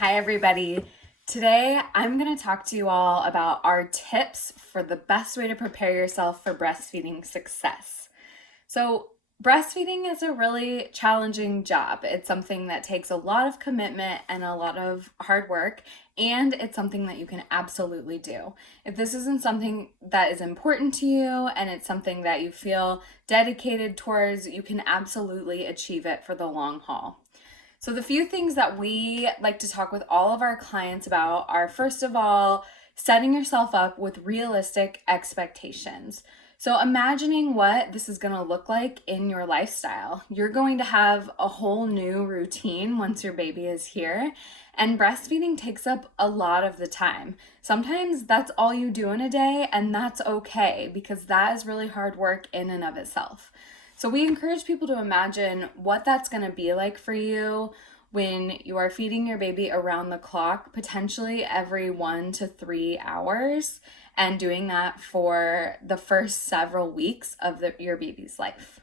Hi, everybody. Today, I'm going to talk to you all about our tips for the best way to prepare yourself for breastfeeding success. So, breastfeeding is a really challenging job. It's something that takes a lot of commitment and a lot of hard work, and it's something that you can absolutely do. If this isn't something that is important to you and it's something that you feel dedicated towards, you can absolutely achieve it for the long haul. So, the few things that we like to talk with all of our clients about are, first of all, setting yourself up with realistic expectations. So, imagining what this is going to look like in your lifestyle. You're going to have a whole new routine once your baby is here, and breastfeeding takes up a lot of the time. Sometimes that's all you do in a day, and that's okay because that is really hard work in and of itself. So we encourage people to imagine what that's going to be like for you when you are feeding your baby around the clock, potentially every 1 to 3 hours, and doing that for the first several weeks of your baby's life.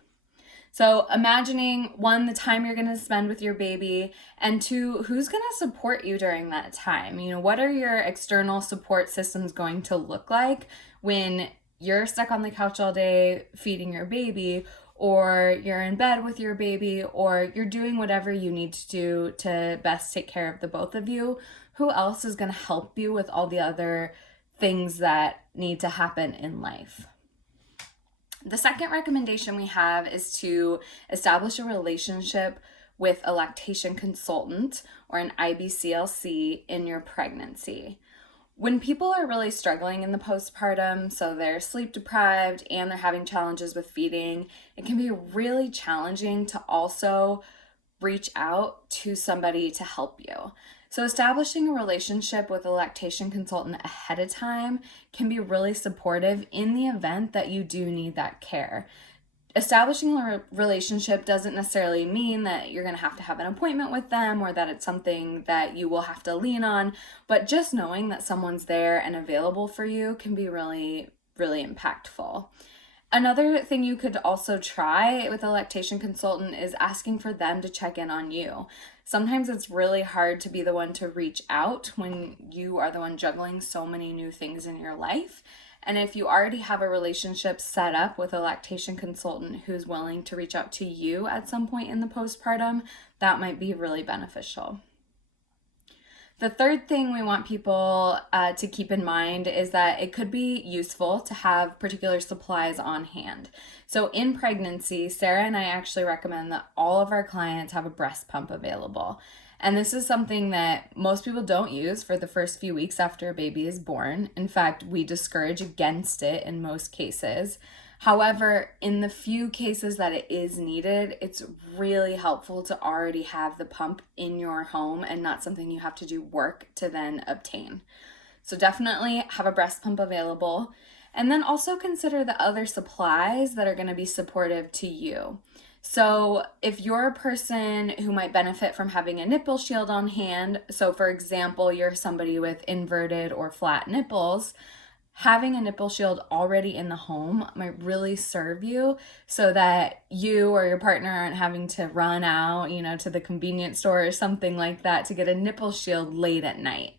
So imagining, one, the time you're going to spend with your baby, and two, who's going to support you during that time? What are your external support systems going to look like when you're stuck on the couch all day feeding your baby, or you're in bed with your baby, or you're doing whatever you need to do to best take care of the both of you? Who else is going to help you with all the other things that need to happen in life? The second recommendation we have is to establish a relationship with a lactation consultant or an IBCLC in your pregnancy. When people are really struggling in the postpartum, so they're sleep deprived and they're having challenges with feeding, it can be really challenging to also reach out to somebody to help you. So establishing a relationship with a lactation consultant ahead of time can be really supportive in the event that you do need that care. Establishing a relationship doesn't necessarily mean that you're going to have an appointment with them or that it's something that you will have to lean on, but just knowing that someone's there and available for you can be really, really impactful. Another thing you could also try with a lactation consultant is asking for them to check in on you. Sometimes it's really hard to be the one to reach out when you are the one juggling so many new things in your life. And if you already have a relationship set up with a lactation consultant who's willing to reach out to you at some point in the postpartum, that might be really beneficial. The third thing we want people to keep in mind is that it could be useful to have particular supplies on hand. So in pregnancy, Sarah and I actually recommend that all of our clients have a breast pump available. And this is something that most people don't use for the first few weeks after a baby is born. In fact, we discourage against it in most cases. However, in the few cases that it is needed, it's really helpful to already have the pump in your home and not something you have to do work to then obtain. So definitely have a breast pump available. And then also consider the other supplies that are going to be supportive to you. So if you're a person who might benefit from having a nipple shield on hand, so for example, you're somebody with inverted or flat nipples, having a nipple shield already in the home might really serve you so that you or your partner aren't having to run out, to the convenience store or something like that to get a nipple shield late at night.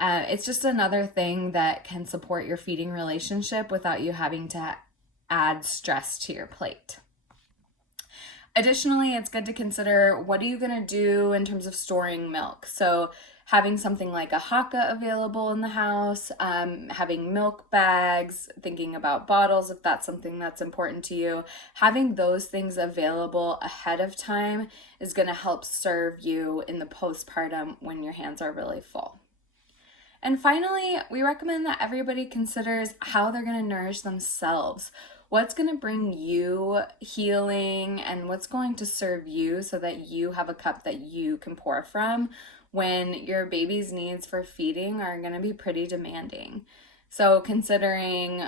It's just another thing that can support your feeding relationship without you having to add stress to your plate. Additionally, it's good to consider, what are you going to do in terms of storing milk? So having something like a haka available in the house, having milk bags, thinking about bottles if that's something that's important to you, having those things available ahead of time is going to help serve you in the postpartum when your hands are really full. And finally, we recommend that everybody considers how they're going to nourish themselves. What's going to bring you healing and what's going to serve you so that you have a cup that you can pour from when your baby's needs for feeding are going to be pretty demanding. So considering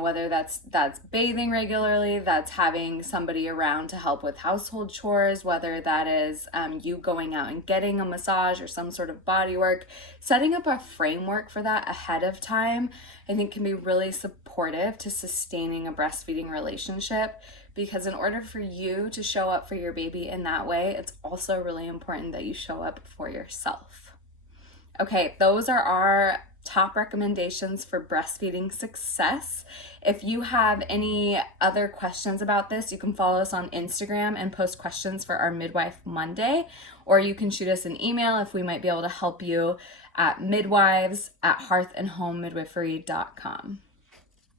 whether that's bathing regularly, that's having somebody around to help with household chores, whether that is you going out and getting a massage or some sort of body work, setting up a framework for that ahead of time, I think can be really supportive to sustaining a breastfeeding relationship, because in order for you to show up for your baby in that way, it's also really important that you show up for yourself. Okay, those are our top recommendations for breastfeeding success. If you have any other questions about this, you can follow us on Instagram and post questions for our Midwife Monday, or you can shoot us an email if we might be able to help you at midwives@hearthandhomemidwifery.com.